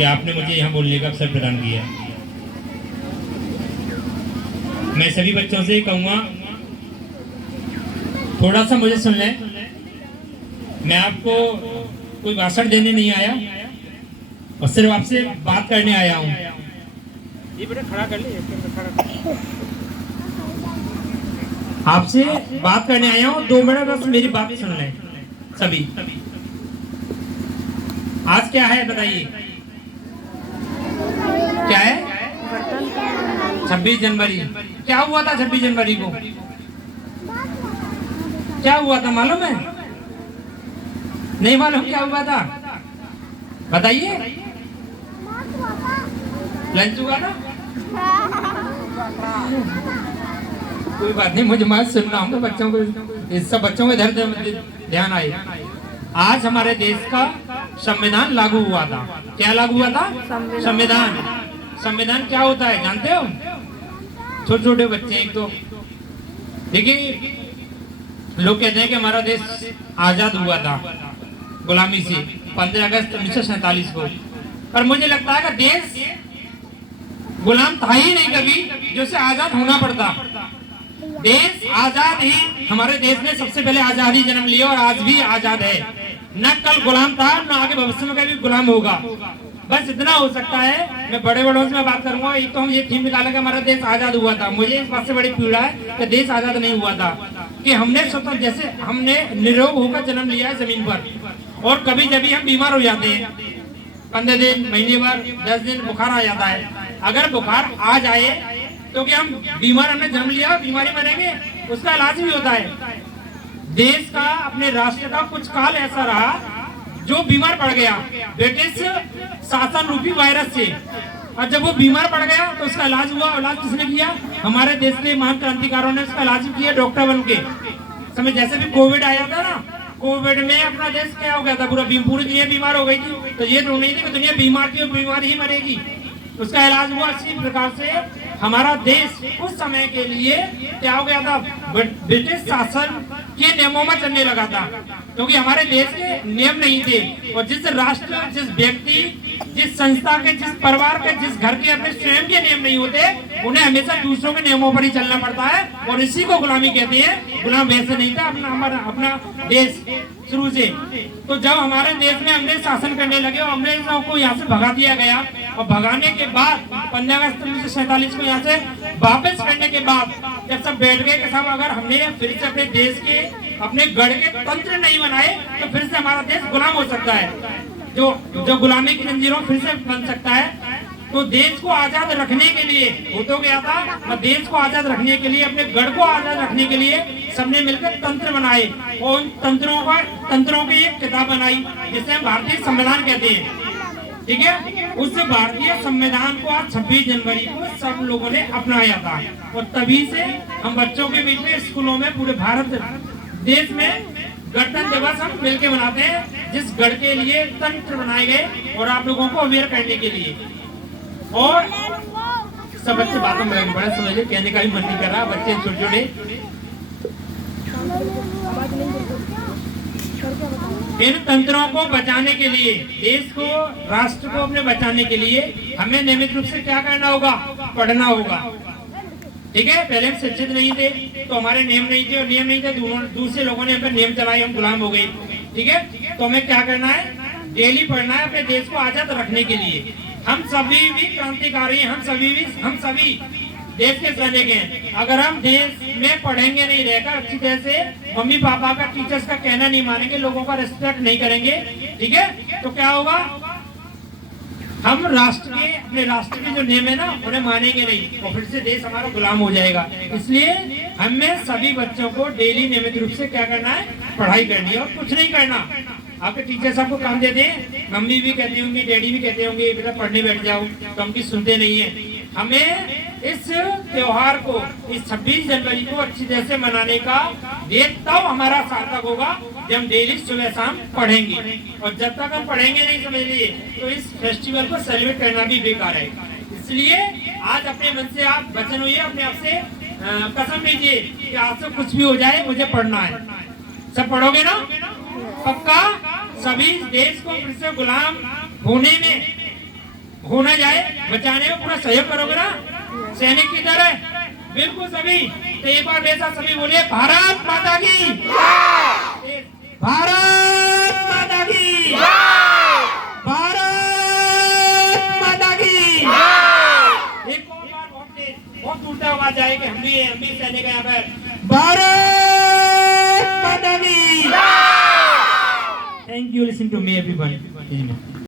कि आपने मुझे यहाँ बोलने का अवसर प्रदान किया। मैं सभी बच्चों से कहूँगा थोड़ा सा मुझे सुन लें। मैं आपको कोई भाषण देने नहीं आया और सिर्फ आपसे बात करने आया हूँ। ये बेटा खड़ा कर ले, आपसे बात करने आया हूँ। 2 मिनट बस मेरी बात सुन लें सभी। आज क्या है बताइए, क्या है? 26 जनवरी। क्या हुआ था 26 जनवरी को? क्या हुआ था मालूम है? नहीं मालूम क्या हुआ था? बताइए। लंच हुआ था? कोई बात नहीं, मुझे मैं सुन रहा हूँ बच्चों को, इस सब बच्चों को इधर ध्यान आए। आज हमारे देश का संविधान लागू हुआ था। क्या लागू हुआ था? संविधान। संविधान क्या होता है जानते हो? छोटे छोटे बच्चे एक तो देखिए, लोग कहते हैं कि हमारा देश आजाद हुआ था गुलामी से 15 अगस्त 1947 को, पर मुझे लगता है कि देश गुलाम था ही नहीं कभी जो से आजाद होना पड़ता। देश आजाद ही, हमारे देश ने सबसे पहले आजादी जन्म लिया और आज भी आजाद है। न कल गुलाम था, न आगे भविष्य में कभी गुलाम होगा। बस इतना हो सकता है। मैं बड़े बड़ों से मैं बात करूंगा। एक तो हम ये थीम निकाला कि हमारा देश आजाद हुआ था। मुझे इस बात से बड़ी पीड़ा है कि देश आजाद नहीं हुआ था, कि हमने स्वतंत्र, जैसे हमने निरोग होकर जन्म लिया है जमीन पर, और कभी जब हम बीमार हो जाते हैं 15 दिन, महीने भर, 10 दिन बुखार आ जाता है। अगर बुखार आ जाए तो क्या हम बीमार, हमने जन्म लिया बीमारी मरेंगे? उसका इलाज भी होता है। देश का, अपने राष्ट्र का कुछ काल ऐसा रहा जो बीमार पड़ गया ब्रिटिश शासन रूपी वायरस से, और जब वो बीमार पड़ गया तो उसका इलाज हुआ। इलाज किसने किया? हमारे देश के महान क्रांतिकारों ने उसका इलाज किया, डॉक्टर बन के। समय जैसे भी कोविड आया था ना, कोविड में अपना देश क्या हो गया था, पूरी दुनिया बीमार हो गई थी। तो ये तो नहीं थी कि दुनिया बीमार थी और बीमार ही मरेगी, उसका इलाज हुआ। इसी प्रकार से हमारा देश उस समय के लिए क्या हो गया था, ब्रिटिश शासन के नियमों में चलने लगा था, क्योंकि हमारे देश के नियम नहीं थे। और जिस राष्ट्र, जिस व्यक्ति, जिस संस्था के, जिस परिवार के, जिस घर के अपने स्वयं के नियम नहीं होते, उन्हें हमेशा दूसरों के नियमों पर ही चलना पड़ता है, और इसी को गुलामी कहते हैं। गुलाम वैसे नहीं था अपना देश शुरू से। तो जब हमारे देश में अंग्रेज शासन करने लगे और अंग्रेजों को यहाँ से भगा दिया गया, और भगाने के बाद 15 अगस्त 1947 को यहाँ से वापस करने के बाद जब सब बैठ गए कि साहब अगर हमने फिर से अपने देश के, अपने गढ़ के तंत्र नहीं बनाए तो फिर से हमारा देश गुलाम हो सकता है, जो गुलामी की जंजीरों फिर से बन सकता है। तो देश को आजाद रखने के लिए हो तो गया था, और देश को आजाद रखने के लिए, अपने गढ़ को आजाद रखने के लिए सबने मिलकर तंत्र बनाए, और उन तंत्रों की एक किताब बनाई जिसे हम भारतीय संविधान कहते हैं। ठीक है, उस भारतीय संविधान को आज 26 जनवरी को सब लोगों ने अपनाया था, और तभी से हम बच्चों के बीच में, स्कूलों में, पूरे भारत देश में गणतंत्र दिवस हम मिलकर मनाते हैं, जिस गढ़ के लिए तंत्र बनाए गए और आप लोगों को अवेयर करने के लिए। और सब बच्चे बातों में लगे पड़े, समझ लीजिए, कहने का भी मन नहीं कर रहा। बच्चे छोटे छोटे इन तंत्रों को बचाने के लिए, देश को, राष्ट्र को अपने बचाने के लिए हमें नियमित रूप से क्या करना होगा? पढ़ना होगा। ठीक है, पहले हम शिक्षित नहीं थे तो हमारे नियम नहीं थे, और नियम नहीं थे, दूसरे लोगों ने हमें नियम चलाए, हम गुलाम हो गए। ठीक है, तो हमें क्या करना है? डेली पढ़ना है अपने देश को आजाद रखने के लिए। हम सभी भी क्रांतिकारी हैं, हम सभी देश के सैनिक हैं। अगर हम देश में पढ़ेंगे नहीं, रहकर अच्छी तरह से मम्मी पापा का, टीचर्स का कहना नहीं मानेंगे, लोगों का रिस्पेक्ट नहीं करेंगे, ठीक है, तो क्या होगा? हम राष्ट्र के, अपने राष्ट्र के जो नियम है ना, उन्हें मानेंगे नहीं, और फिर से देश हमारा गुलाम हो जाएगा। इसलिए हमें सभी बच्चों को डेली नियमित रूप से क्या करना है? पढ़ाई करनी है, और कुछ नहीं करना। आपके टीचर सबको काम देते हैं, मम्मी भी कहती होंगी, डैडी भी कहते होंगे बेटा पढ़ने बैठ जाओ, तो हम की सुनते नहीं है। हमें इस त्योहार को, इस 26 जनवरी को अच्छी तरह से मनाने का देश तब हमारा सार्थक होगा जब हम डेली सुबह शाम पढ़ेंगे, और जब तक हम पढ़ेंगे नहीं, समझ लिए, तो इस फेस्टिवल को सेलिब्रेट करना भी बेकार है। इसलिए आज अपने मन से आप वचन हुए, अपने आप से कसम लीजिए कि आज से कुछ भी हो जाए मुझे पढ़ना है। सब पढ़ोगे ना? पक्का? सभी देश को फिर से गुलाम होने में खो ना जाए, बचाने में पूरा सहयोग करोगे ना। सैनिक किधर है? बिल्कुल सभी। तो एक बार मेरे साथ सभी बोलिए, भारत माता की, भारत माता की, भारत माता की। एक और बार बहुत तेज, बहुत दूर तक आवाज आए कि हम भी सैनिक हैं यहाँ पर। भारत माता की। Thank you. Listen to me, everyone.